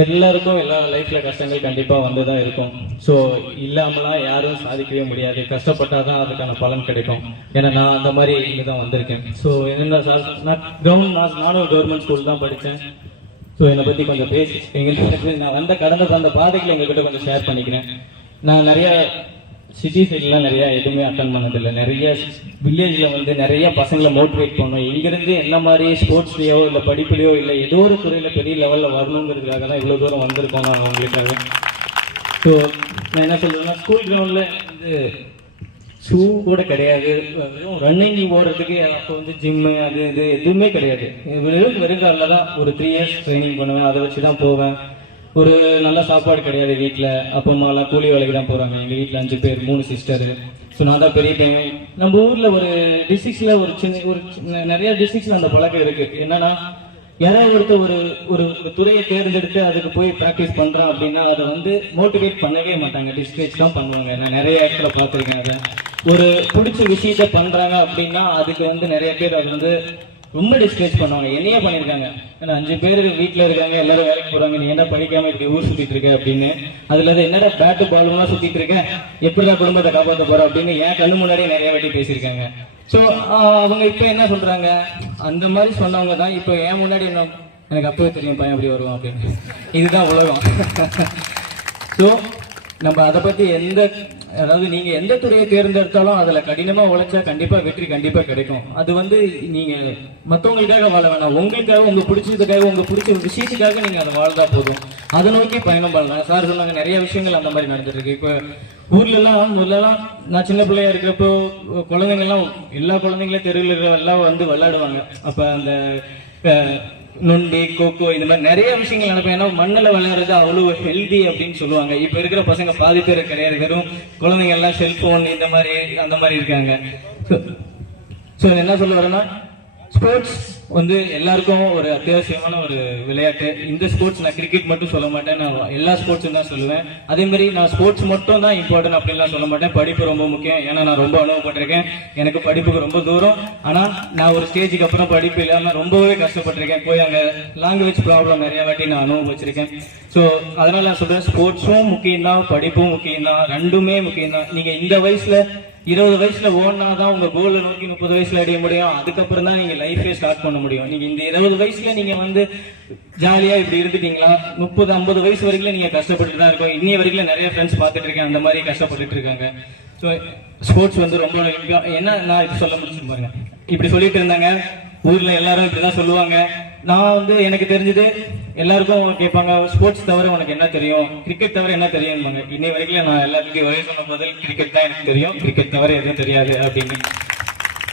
எல்லாருக்கும் எல்லா லைஃப்ல கஷ்டங்கள் கண்டிப்பா வந்துதான் இருக்கும். ஸோ இல்லாமலாம் யாரும் சாதிக்கவே முடியாது. கஷ்டப்பட்டாதான் அதுக்கான பலன் கிடைக்கும். ஏன்னா நான் அந்த மாதிரி இங்கதான் வந்திருக்கேன். ஸோ என்ன சார், நானும் கவர்மெண்ட் ஸ்கூல் தான் படித்தேன். ஸோ என்னை பத்தி கொஞ்சம் பேசி எங்களுக்கு நான் கடந்த அந்த பாதைகளை எங்ககிட்ட கொஞ்சம் ஷேர் பண்ணிக்கிறேன். நான் நிறைய சிட்டி சைட்லாம் நிறைய எதுவுமே அட்டன் பண்ணதில்லை. நிறைய வில்லேஜ்ல வந்து நிறைய பசங்களை மோட்டிவேட் பண்ணணும். இங்கிருந்து என்ன மாதிரி ஸ்போர்ட்ஸ்லயோ இல்லை படிப்புலையோ இல்லை ஏதோ ஒரு துறையில பெரிய லெவல்ல வரணுங்கிறதுக்காக தான் இவ்வளவு தூரம் வந்திருக்கோம் நான் உங்களுக்காக. ஸோ நான் என்ன சொல்றேன்னா, ஸ்கூல் கிரவுண்ட்ல வந்து ஷூ கூட கிடையாது. ரன்னிங் ஓடுறதுக்கு அப்போ வந்து ஜிம்மு அது இது எதுவுமே கிடையாது. வெறுங்காலில் தான் ஒரு 3 years ட்ரைனிங் பண்ணுவேன். அதை வச்சு தான் போவேன். ஒரு நல்ல சாப்பாடு கிடையாது வீட்டில். அப்பா அம்மாலாம் கூலி வேலைக்கு தான் போகிறாங்க. எங்கள் வீட்டில் 5 பேர், 3 சிஸ்டரு. ஸோ நான் தான் பெரிய பையன். நம்ம ஊரில் ஒரு டிஸ்ட்ரிக்ட்ஸில் ஒரு நிறைய டிஸ்ட்ரிக்ட்ஸில் அந்த பழக்கம் இருக்குது. என்னன்னா, யாராவது ஒருத்தர் ஒரு ஒரு துறையை தேர்ந்தெடுத்து அதுக்கு போய் ப்ராக்டிஸ் பண்ணுறான் அப்படின்னா அதை வந்து மோட்டிவேட் பண்ணவே மாட்டாங்க. டிஸ்கரேஜ் தான் பண்ணுவாங்க. நான் நிறைய இடத்துல பார்த்துருக்கேன். அதை ஒரு பிடிச்ச விஷயத்த பண்ணுறாங்க அப்படின்னா அதுக்கு வந்து நிறைய பேர் அது வந்து ரொம்ப டிஸ்கரேஜ் பண்ணுவாங்க. என்னையே பண்ணியிருக்காங்க. ஏன்னா 5 பேர் வீட்டில் இருக்காங்க, எல்லாரும் வேலைக்கு போறாங்க, நீ என்ன படிக்காம இப்படி ஊர் சுத்திட்டு இருக்க அப்படின்னு. அதுல என்னடா பேட்டு பாலுமா சுத்திட்டு இருக்கேன், எப்படிதான் குடும்பத்தை காப்பாற்ற போற அப்படின்னு என் கண்ணு முன்னாடியே நிறைய வாட்டி பேசியிருக்காங்க. ஸோ அவங்க இப்ப என்ன சொல்றாங்க, அந்த மாதிரி சொன்னவங்க தான் இப்ப என் முன்னாடி என்ன, எனக்கு அப்பவே தெரியும் பையன் அப்படி வருவான் அப்படின்னு. இதுதான் உலகம். ஸோ நம்ம அதை பத்தி அதாவது நீங்க எந்த துறையை தேர்ந்தெடுத்தாலும் அதுல கடினமா உழைச்சா கண்டிப்பா வெற்றி கண்டிப்பா கிடைக்கும். அது வந்து நீங்க மத்தவங்களுக்காக வாழ வேணாம், உங்களுக்காக, உங்க பிடிச்சதுக்காக, உங்க பிடிச்ச விஷயத்துக்காக நீங்க அதை வாழ்ந்தா போதும். அதை நோக்கி பயணம் பண்ணலாம். சார் சொன்னாங்க நிறைய விஷயங்கள் அந்த மாதிரி நடந்துட்டு இருக்கு. இப்ப ஊர்ல எல்லாம் நான் சின்ன பிள்ளையா இருக்கிறப்போ குழந்தைங்க எல்லாம், எல்லா குழந்தைங்களும் தெருவில் எல்லாம் வந்து விளையாடுவாங்க. அப்ப அந்த நொண்டி, கோகோ, இந்த மாதிரி நிறைய விஷயங்கள் நடப்பேன். ஏன்னா மண்ணில் விளையாடுறது அவ்வளவு ஹெல்தி அப்படின்னு சொல்லுவாங்க. இப்ப இருக்கிற பசங்க பாதி பேர் கிடையாது. வெறும் குழந்தைங்க எல்லாம் செல்போன் இந்த மாதிரி அந்த மாதிரி இருக்காங்க. ஸோ என்ன சொல்ல வரேன்னா, ஸ்போர்ட்ஸ் வந்து எல்லாருக்கும் ஒரு அத்தியாவசியமான ஒரு விளையாட்டு. இந்த ஸ்போர்ட்ஸ் நான் கிரிக்கெட் மட்டும் சொல்ல மாட்டேன், நான் எல்லா ஸ்போர்ட்ஸும் தான் சொல்லுவேன். அதே மாதிரி நான் ஸ்போர்ட்ஸ் மட்டும் தான் இம்பார்ட்டன்ட் அப்படின்லாம் சொல்ல மாட்டேன். படிப்பு ரொம்ப முக்கியம். ஏன்னா நான் ரொம்ப அனுபவப்பட்டிருக்கேன். எனக்கு படிப்புக்கு ரொம்ப தூரம். ஆனா நான் ஒரு ஸ்டேஜுக்கு அப்புறம் படிப்பு இல்லாம ரொம்பவே கஷ்டப்பட்டிருக்கேன். போய் அங்க லாங்குவேஜ் ப்ராப்ளம் நிறைய வாட்டி நான் அனுபவிச்சிருக்கேன். ஸோ அதனால நான் சொல்றேன், ஸ்போர்ட்ஸும் முக்கியம் தான், படிப்பும் முக்கியம் தான், ரெண்டுமே முக்கியம் தான். நீங்க இந்த வயசுல 20 வயசுல ஓடினாதான் உங்க கோலை நோக்கி 30 வயசுல அடைய முடியும். அதுக்கப்புறம் தான் நீங்க லைஃபே ஸ்டார்ட் பண்ண முடியும். நீங்க இந்த 20 வயசுல நீங்க வந்து ஜாலியா இப்படி இருந்துட்டீங்களா, 30-50 வயசு வரைக்கும் நீங்க கஷ்டப்பட்டு தான் இருக்கும். இன்னைய வரைக்கும் நிறைய ஃப்ரெண்ட்ஸ் பார்த்துட்டு இருக்கேன், அந்த மாதிரி கஷ்டப்பட்டுட்டு இருக்காங்க. ஸோ ஸ்போர்ட்ஸ் வந்து ரொம்ப என்ன, நான் இப்ப சொல்ல முடிச்சு பாருங்க. இப்படி சொல்லிட்டு இருந்தாங்க, ஊர்ல எல்லாரும் இப்படிதான் சொல்லுவாங்க. நான் வந்து எனக்கு தெரிஞ்சது எல்லாருக்கும் கேட்பாங்க, ஸ்போர்ட்ஸ் தவிர உனக்கு என்ன தெரியும், கிரிக்கெட் தவிர என்ன தெரியும். இன்னை வரைக்கும் நான் எல்லாத்துக்கும் ஒரே சொன்ன பதில் கிரிக்கெட் தான் எனக்கு தெரியும், கிரிக்கெட் தவிர எதுவும் தெரியாது அப்படின்னு.